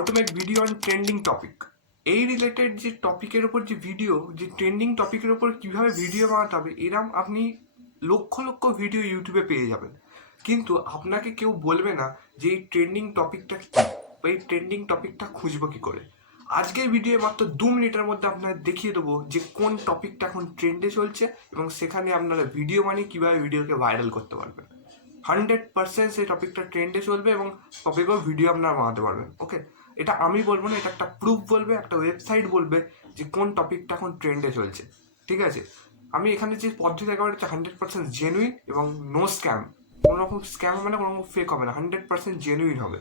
How to make video on trending topic. এই related যে টপিকের ওপর যে ভিডিও, যে ট্রেন্ডিং টপিকের ওপর কীভাবে ভিডিও বানাতে হবে, এরম আপনি লক্ষ লক্ষ ভিডিও ইউটিউবে পেয়ে যাবেন। কিন্তু আপনাকে কেউ বলবে না যে এই ট্রেন্ডিং টপিকটা কী বা এই ট্রেন্ডিং টপিকটা খুঁজবো কী করে। আজকের ভিডিও মাত্র 2 মিনিটের মধ্যে আপনাদের দেখিয়ে দেবো যে কোন টপিকটা এখন ট্রেন্ডে চলছে এবং সেখানে আপনারা ভিডিও বানিয়ে কীভাবে ভিডিওকে ভাইরাল করতে পারবেন। 100% সেই টপিকটা ট্রেন্ডে চলবে এবং টপিকেও ভিডিও আপনারা বানাতে পারবেন। ওকে, এটা আমি বলবো না, এটা একটা প্রুফ বলবে, একটা ওয়েবসাইট বলবে যে কোন টপিকটা এখন ট্রেন্ডে চলছে। ঠিক আছে, আমি এখানে যে পদ্ধতি একেবারে 100% জেনুইন এবং নো স্ক্যাম। কোনো রকম স্ক্যাম হবে না, কোনো রকম ফেক হবে না, 100% জেনুইন হবে।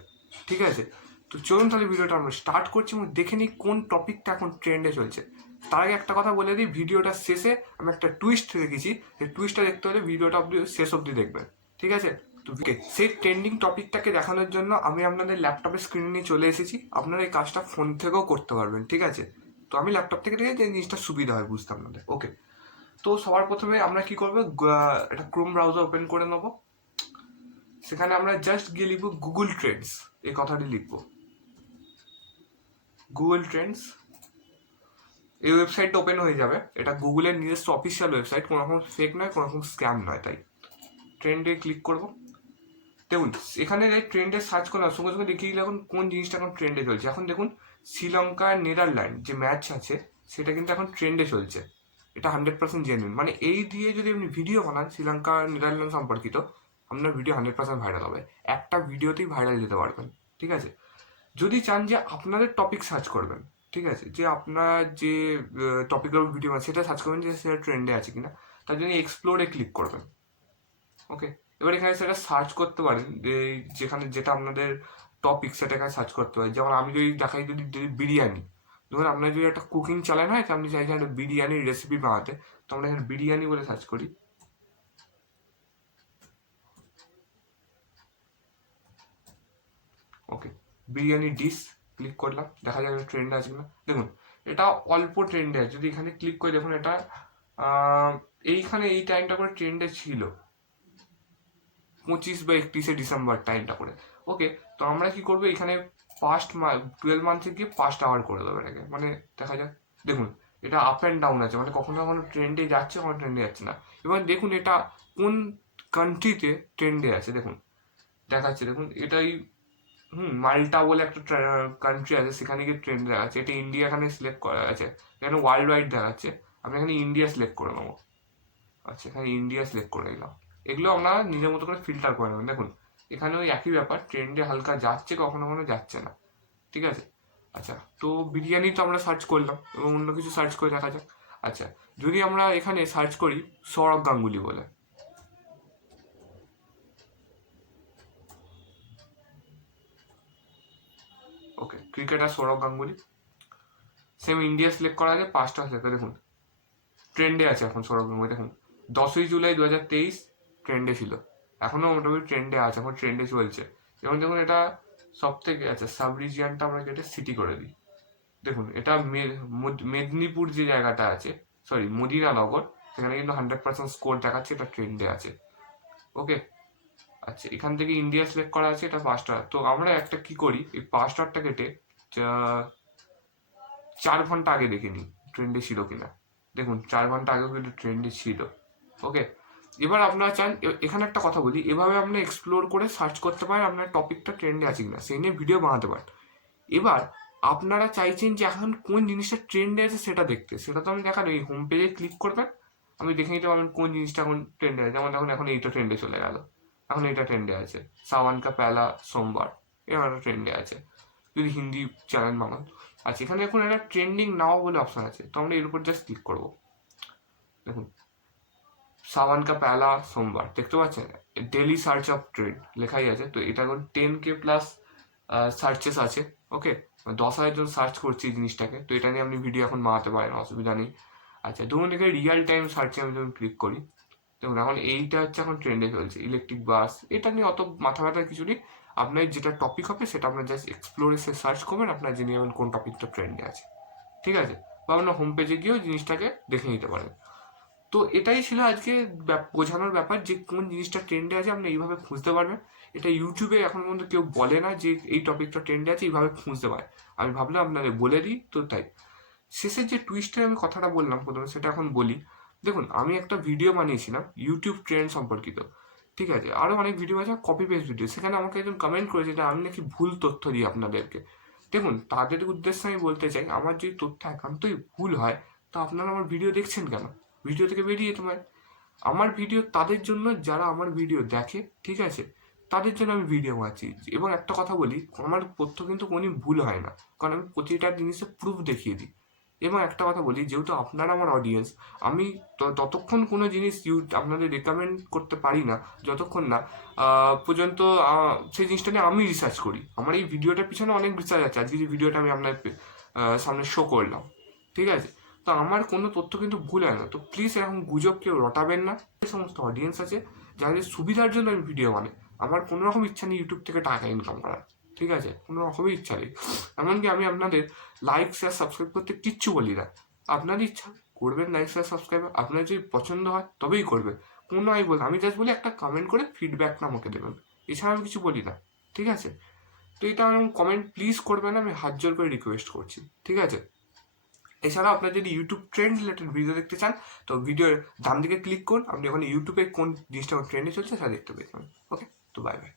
ঠিক আছে, তো চলুন তাহলে ভিডিওটা আমরা স্টার্ট করছি এবং দেখে নিই কোন টপিকটা এখন ট্রেন্ডে চলছে। তার আগে একটা কথা বলে দিই, ভিডিওটা শেষে আমি একটা টুইস্ট রেখেছি, সেই টুইস্টটা দেখতে হলে ভিডিওটা আপনি শেষ অবধি দেখবেন। ঠিক আছে, তো সেই ট্রেন্ডিং টপিকটাকে দেখানোর জন্য আমি আপনাদের ল্যাপটপের স্ক্রিনে নিয়ে চলে এসেছি। আপনারা এই কাজটা ফোন থেকেও করতে পারবেন। ঠিক আছে, তো আমি ল্যাপটপ থেকে দেখে এই জিনিসটা সুবিধা হয় বুঝতে আপনাদের। ওকে, তো সবার প্রথমে আমরা কি করবো, একটা ক্রোম ব্রাউজার ওপেন করে নেবো। সেখানে আমরা জাস্ট গিয়ে লিখবো গুগল ট্রেন্ডস, এই কথাটি লিখবো গুগল ট্রেন্ডস। এই ওয়েবসাইটটা ওপেন হয়ে যাবে। এটা গুগলের নিজস্ব অফিসিয়াল ওয়েবসাইট, কোনো রকম ফেক নয়, কোনো রকম স্ক্যাম নয়। তাই ট্রেন্ডে ক্লিক করবো। দেখুন এখানে ট্রেন্ডে সার্চ করার সঙ্গে সঙ্গে দেখিয়ে দিলে এখন কোন জিনিসটা এখন ট্রেন্ডে চলছে। এখন দেখুন শ্রীলঙ্কা নেদারল্যান্ড যে ম্যাচ আছে সেটা কিন্তু এখন ট্রেন্ডে চলছে। এটা 100% জেনুইন। মানে এই দিয়ে যদি আপনি ভিডিও বানান শ্রীলঙ্কা নেদারল্যান্ড সম্পর্কিত, আপনার ভিডিও 100% ভাইরাল হবে। একটা ভিডিওতেই ভাইরাল যেতে পারবেন। ঠিক আছে, যদি চান যে আপনাদের টপিক সার্চ করবেন, ঠিক আছে, যে আপনার যে টপিকের ভিডিও আছে সেটা সার্চ করবেন যে সেটা ট্রেন্ডে আছে কিনা, তার জন্য এক্সপ্লোরে ক্লিক করবেন। ওকে, এবার এখানে সেটা সার্চ করতে পারেন, যেখানে যেটা আপনাদের টপিক সেটা এখানে সার্চ করতে পারেন। যেমন আমি যদি দেখাই, যদি বিরিয়ানি, ধরুন আপনার যদি একটা কুকিং চ্যানেল হয়, আপনি চাইছেন একটা বিরিয়ানির রেসিপি বানাতে, তো আমরা এখানে বিরিয়ানি বলে সার্চ করি। ওকে, বিরিয়ানি ডিশ ক্লিক করলাম, দেখা যাবে ট্রেন্ডে আছে কিনা। দেখুন এটা অল্প ট্রেন্ডে আছে। যদি এখানে ক্লিক করে দেখুন এটা এইখানে এই টাইমটা করে ট্রেন্ডে ছিল 25 বা 31 ডিসেম্বর টাইমটা করে। ওকে, তো আমরা কি করবো, এখানে পাস্ট 12 মান্থে গিয়ে পাস্ট আওয়ার করে দেবো এটাকে। মানে দেখা যাক, দেখুন এটা আপ অ্যান্ড ডাউন আছে, মানে কখনো কখনো ট্রেন্ডে যাচ্ছে, কখনো ট্রেন্ডে যাচ্ছে না। এবার দেখুন এটা কোন কান্ট্রিতে ট্রেন্ডে আছে, দেখুন দেখাচ্ছে। দেখুন এটাই মাল্টা বলে একটা কান্ট্রি আছে, সেখানে গিয়ে ট্রেন্ড দেখাচ্ছে। এটা ইন্ডিয়া এখানে সিলেক্ট করা আছে, এখানে ওয়ার্ল্ড ওয়াইড দেখাচ্ছে। আমি এখানে ইন্ডিয়া সিলেক্ট করে নেবো। আচ্ছা, এখানে ইন্ডিয়া সিলেক্ট করে নিলাম। এগুলো আপনারা নিজের মতো করে ফিল্টার করে নেবেন। দেখুন এখানে ওই একই ব্যাপার, ট্রেন্ডে হালকা যাচ্ছে, কখনো কখনো যাচ্ছে না। ঠিক আছে, আচ্ছা তো বিরিয়ানি তো আমরা সার্চ করলাম এবং অন্য কিছু সার্চ করে দেখা যাক। আচ্ছা, যদি আমরা এখানে সার্চ করি সৌরভ গাঙ্গুলি বলে, okay, cricketer Sourav Ganguly, same India select করা আছে, 5টা সিলেক্ট করে দেখুন ট্রেন্ডে আছে এখন সৌরভ গাঙ্গুলি। দেখুন 10ই জুলাই 2023 ট্রেন্ডে ছিল, এখনো মোটামুটি ট্রেন্ডে আছে, এখন ট্রেন্ডে চলছে। যেমন দেখুন এটা সব থেকে, আচ্ছা সাব রিজিয়ানটা আমরা কেটে সিটি করে দিই। দেখুন এটা মেদিনীপুর যে জায়গাটা আছে, সরি মদিনানগর, সেখানে কিন্তু 100% স্কোর দেখাচ্ছে, এটা ট্রেন্ডে আছে। ওকে, আচ্ছা এখান থেকে ইন্ডিয়া সিলেক্ট করা আছে, এটা 5টা। তো আমরা একটা কি করি, এই 5টারটা কেটে 4 ঘন্টা আগে দেখে নিই ট্রেন্ডে ছিল কিনা। দেখুন 4 ঘন্টা আগেও কিন্তু ট্রেন্ডে ছিল। ওকে, এবার আপনারা চান, এখানে একটা কথা বলি, এভাবে আপনি এক্সপ্লোর করে সার্চ করতে পারেন আপনার টপিকটা ট্রেন্ডে আছে কিনা, সেই নিয়ে ভিডিও বানাতে পারেন। এবার আপনারা চাইছেন যে এখন কোন জিনিসটা ট্রেন্ডে আছে সেটা দেখতে, সেটা তো আমি দেখানো, এই হোম পেজে ক্লিক করবেন, আমি দেখে নিতে পারবেন কোন জিনিসটা এখন ট্রেন্ডে আছে। যেমন এখন এইটা ট্রেন্ডে চলে গেল, এখন এইটা ট্রেন্ডে আছে, সাওয়ান কা পেলা সোমবার, এবার ট্রেন্ডে আছে, যদি হিন্দি চ্যানেল বানান। আচ্ছা, এখানে এখন একটা ট্রেন্ডিং নাও বলে অপশন আছে, তো আমরা এর উপর জাস্ট ক্লিক করবো। দেখুন সাওয়ান কা পেলা সোমবার, দেখতে পাচ্ছেন ডেলি সার্চ অফ ট্রেন্ড লেখাই আছে। তো এটা এখন 10K প্লাস সার্চেস আছে। ওকে, 10,000 জন সার্চ করছি এই জিনিসটাকে, তো এটা নিয়ে আপনি ভিডিও এখন বানাতে পারেন, অসুবিধা নেই। আচ্ছা, ধরুন এখানে রিয়েল টাইম সার্চে আমি যখন ক্লিক করি, দেখুন এখন এইটা হচ্ছে এখন ট্রেন্ডে চলছে, ইলেকট্রিক বাস। এটা নিয়ে অত মাথা ব্যথার কিছু নেই, আপনার যেটা টপিক হবে সেটা আপনার জাস্ট এক্সপ্লোরে সার্চ করবেন, আপনার জেনে যাবেন কোন টপিকটা ট্রেন্ডে আছে। ঠিক আছে, বা আপনার হোম পেজে গিয়েও জিনিসটাকে দেখে নিতে পারেন। তো এটাই ছিল আজকে বোঝানোর ব্যাপার যে কোন জিনিসটা ট্রেন্ডে আছে আপনি এইভাবে খুঁজতে পারবেন। এটা ইউটিউবে এখন পর্যন্ত কেউ বলে না যে এই টপিকটা ট্রেন্ডে আছে এইভাবে খুঁজতে পারে। আমি ভাবলাম আপনাদের বলে দিই, তো তাই শেষের যে টুইস্টের আমি কথাটা বললাম প্রথমে সেটা এখন বলি। দেখুন, আমি একটা ভিডিও বানিয়েছিলাম ইউটিউব ট্রেন্ড সম্পর্কিত, ঠিক আছে, আরও অনেক ভিডিও আছে কপি পেস্ট ভিডিও। সেখানে আমাকে একজন কমেন্ট করেছে যে আমি নাকি ভুল তথ্য দিই আপনাদেরকে। দেখুন, তাদের উদ্দেশ্যে আমি বলতে চাই, আমার যদি তথ্য একান্তই ভুল হয় তো আপনারা আমার ভিডিও দেখছেন কেন? ভিডিও থেকে বেরিয়ে যেতে পারে। আমার ভিডিও তাদের জন্য যারা আমার ভিডিও দেখে, ঠিক আছে, তাদের জন্য আমি ভিডিও বানাচ্ছি। এবং একটা কথা বলি, আমার তথ্য কিন্তু কোনো ভুল হয় না, কারণ আমি প্রতিটা জিনিসের প্রুফ দেখিয়ে দিই। এবং একটা কথা বলি, যেহেতু আপনারা আমার অডিয়েন্স, আমি ততক্ষণ কোনো জিনিস আপনাদের রেকমেন্ড করতে পারি না যতক্ষণ না পর্যন্ত সেই জিনিসটা নিয়ে আমি রিসার্চ করি। আমার এই ভিডিওটার পিছনে অনেক রিসার্চ আছে, আজকে যে ভিডিওটা আমি আপনার সামনে শো করলাম, ঠিক আছে। তো আমার কোনো তথ্য কিন্তু ভুল হয় না। তো প্লিজ এরকম গুজব কেউ রটাবেন না। যে সমস্ত অডিয়েন্স আছে যাদের সুবিধার জন্য আমি ভিডিও বানাই, আমার কোনো রকম ইচ্ছা নেই ইউটিউব থেকে টাকা ইনকাম করার, ঠিক আছে, কোনো রকমই ইচ্ছা নেই। এমনকি আমি আপনাদের লাইক শেয়ার সাবস্ক্রাইব করতে কিচ্ছু বলি না। আপনার ইচ্ছা করবেন লাইক শেয়ার সাবস্ক্রাইব, আপনার যদি পছন্দ হয় তবেই করবে। কোনো আমি জাস্ট বলি একটা কমেন্ট করে ফিডব্যাকটা আমাকে দেবেন, এছাড়া আমি কিছু বলি না, ঠিক আছে। তো এটা এরকম কমেন্ট প্লিজ করবেন, আমি হাত জোর করে রিকোয়েস্ট করছি, ঠিক আছে। এছাড়াও আপনার যদি ইউটিউব ট্রেন্ড রিলেটেড ভিডিও দেখতে চান তো ভিডিওর ডান দিকে ক্লিক করুন, আপনি ওখানে ইউটিউবে কোন জিনিসটা ট্রেন্ডে চলছে সেটা দেখতে পেয়ে যাবেন। ওকে, তো বাই বাই।